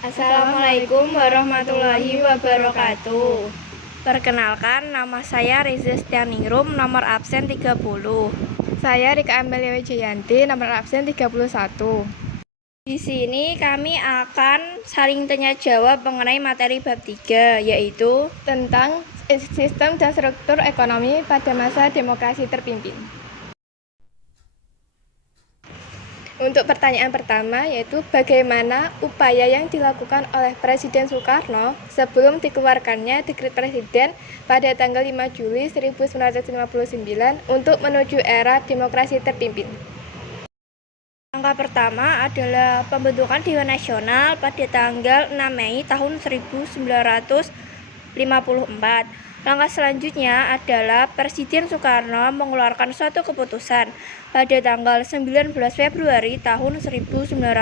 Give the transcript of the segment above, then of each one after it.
Assalamualaikum warahmatullahi wabarakatuh. Perkenalkan, nama saya Reza Stianingrum, nomor absen 30. Saya Rika Amelia Wijayanti, nomor absen 31. Di sini kami akan saling tanya jawab mengenai materi bab 3, yaitu tentang sistem dan struktur ekonomi pada masa demokrasi terpimpin. Untuk pertanyaan pertama, yaitu bagaimana upaya yang dilakukan oleh Presiden Soekarno sebelum dikeluarkannya Dekret Presiden pada tanggal 5 Juli 1959 untuk menuju era demokrasi terpimpin. Langkah pertama adalah pembentukan Dewan Nasional pada tanggal 6 Mei tahun 1954. Langkah selanjutnya adalah Presiden Soekarno mengeluarkan suatu keputusan pada tanggal 19 Februari tahun 1959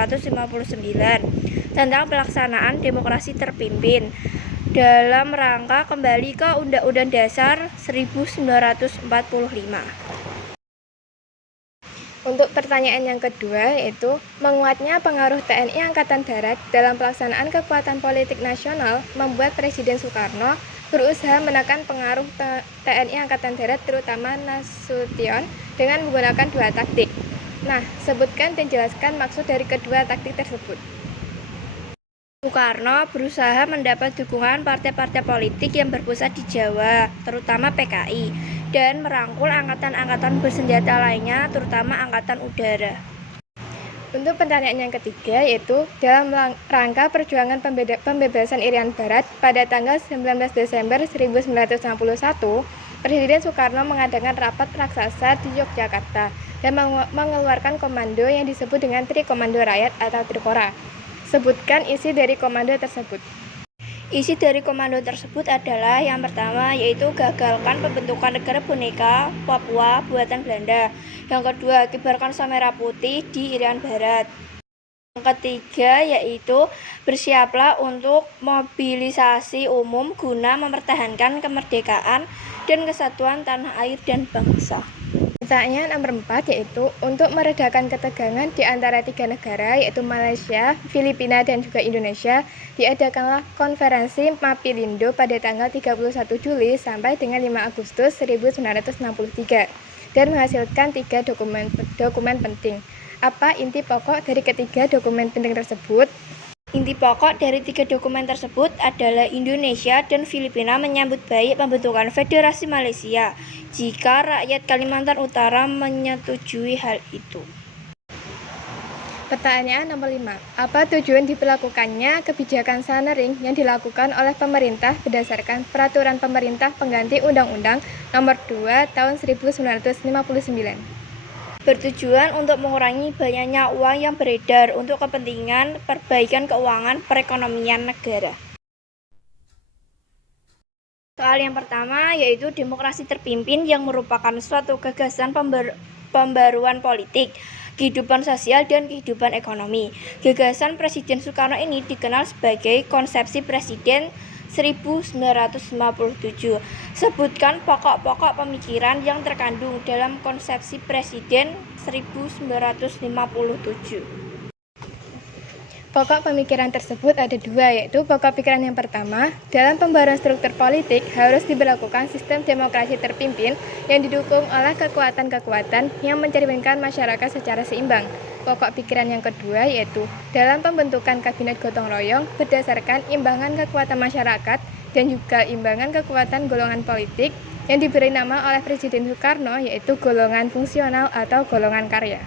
tentang pelaksanaan demokrasi terpimpin dalam rangka kembali ke Undang-Undang Dasar 1945. Untuk pertanyaan yang kedua, yaitu menguatnya pengaruh TNI Angkatan Darat dalam pelaksanaan kekuatan politik nasional membuat Presiden Soekarno berusaha menekan pengaruh TNI Angkatan Darat terutama Nasution dengan menggunakan dua taktik. Nah, sebutkan dan jelaskan maksud dari kedua taktik tersebut. Soekarno berusaha mendapat dukungan partai-partai politik yang berpusat di Jawa, terutama PKI, dan merangkul angkatan-angkatan bersenjata lainnya, terutama Angkatan Udara. Untuk pertanyaan yang ketiga, yaitu dalam rangka perjuangan pembebasan Irian Barat pada tanggal 19 Desember 1961, Presiden Soekarno mengadakan rapat raksasa di Yogyakarta dan mengeluarkan komando yang disebut dengan Tri Komando Rakyat atau Trikora. Sebutkan isi dari komando tersebut. Isi dari komando tersebut adalah yang pertama, yaitu gagalkan pembentukan negara boneka Papua buatan Belanda. Yang kedua, kibarkan sang merah putih di Irian Barat. Yang ketiga, yaitu bersiaplah untuk mobilisasi umum guna mempertahankan kemerdekaan dan kesatuan tanah air dan bangsa. Pertanyaan nomor 4, yaitu untuk meredakan ketegangan di antara tiga negara, yaitu Malaysia, Filipina, dan juga Indonesia, diadakanlah konferensi Mapilindu pada tanggal 31 Juli sampai dengan 5 Agustus 1963 dan menghasilkan 3 dokumen penting. Apa inti pokok dari ketiga dokumen penting tersebut? Inti pokok dari 3 dokumen tersebut adalah Indonesia dan Filipina menyambut baik pembentukan Federasi Malaysia jika rakyat Kalimantan Utara menyetujui hal itu. Pertanyaan nomor 5. Apa tujuan diberlakukannya kebijakan sunering yang dilakukan oleh pemerintah berdasarkan Peraturan Pemerintah Pengganti Undang-Undang Nomor 2 Tahun 1959? Bertujuan untuk mengurangi banyaknya uang yang beredar untuk kepentingan perbaikan keuangan perekonomian negara. Soal yang pertama, yaitu demokrasi terpimpin yang merupakan suatu gagasan pembaruan politik, kehidupan sosial, dan kehidupan ekonomi. Gagasan Presiden Soekarno ini dikenal sebagai konsepsi Presiden 1957. Sebutkan pokok-pokok pemikiran yang terkandung dalam konsepsi Presiden 1957. Pokok pemikiran tersebut ada dua, yaitu pokok pikiran yang pertama, dalam pembaruan struktur politik harus diberlakukan sistem demokrasi terpimpin yang didukung oleh kekuatan-kekuatan yang mencerminkan masyarakat secara seimbang. Pokok pikiran yang kedua, yaitu dalam pembentukan kabinet gotong royong berdasarkan imbangan kekuatan masyarakat dan juga imbangan kekuatan golongan politik yang diberi nama oleh Presiden Soekarno, yaitu golongan fungsional atau golongan karya.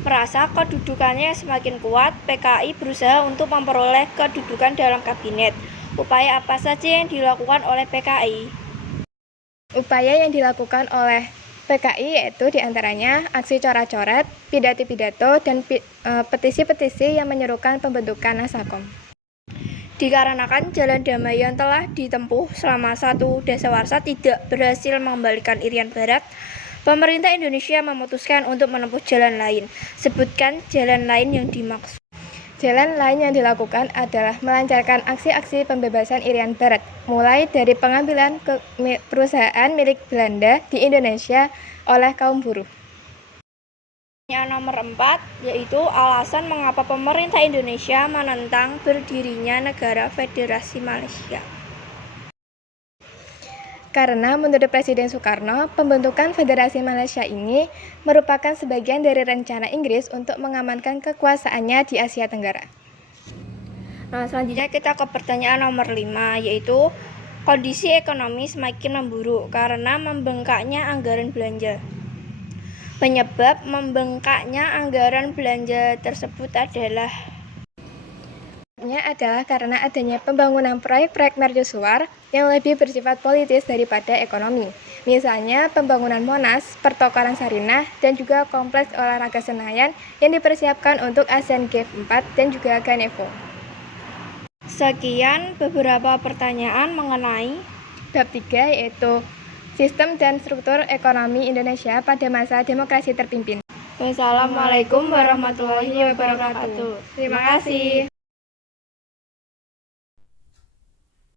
Merasa kedudukannya semakin kuat, PKI berusaha untuk memperoleh kedudukan dalam kabinet. Upaya apa saja yang dilakukan oleh PKI? Upaya yang dilakukan oleh PKI yaitu diantaranya aksi coret-coret, pidato-pidato, dan petisi-petisi yang menyerukan pembentukan Nasakom. Dikarenakan jalan damai yang telah ditempuh selama 1 dasawarsa tidak berhasil mengembalikan Irian Barat, pemerintah Indonesia memutuskan untuk menempuh jalan lain. Sebutkan jalan lain yang dimaksud. Jalan lain yang dilakukan adalah melancarkan aksi-aksi pembebasan Irian Barat, mulai dari pengambilan perusahaan milik Belanda di Indonesia oleh kaum buruh. Yang nomor 4 yaitu alasan mengapa pemerintah Indonesia menentang berdirinya negara Federasi Malaysia. Karena menurut Presiden Soekarno, pembentukan Federasi Malaysia ini merupakan sebagian dari rencana Inggris untuk mengamankan kekuasaannya di Asia Tenggara. Nah, selanjutnya kita ke pertanyaan nomor 5 yaitu kondisi ekonomi semakin memburuk karena membengkaknya anggaran belanja. Penyebab membengkaknya anggaran belanja tersebut adalah karena adanya pembangunan proyek-proyek mercusuar yang lebih bersifat politis daripada ekonomi. Misalnya pembangunan Monas, pertukaran Sarinah, dan juga kompleks olahraga Senayan yang dipersiapkan untuk Asian Games 4 dan juga Ganevo. Sekian beberapa pertanyaan mengenai bab 3 yaitu sistem dan struktur ekonomi Indonesia pada masa demokrasi terpimpin. Wassalamualaikum warahmatullahi wabarakatuh. Terima kasih.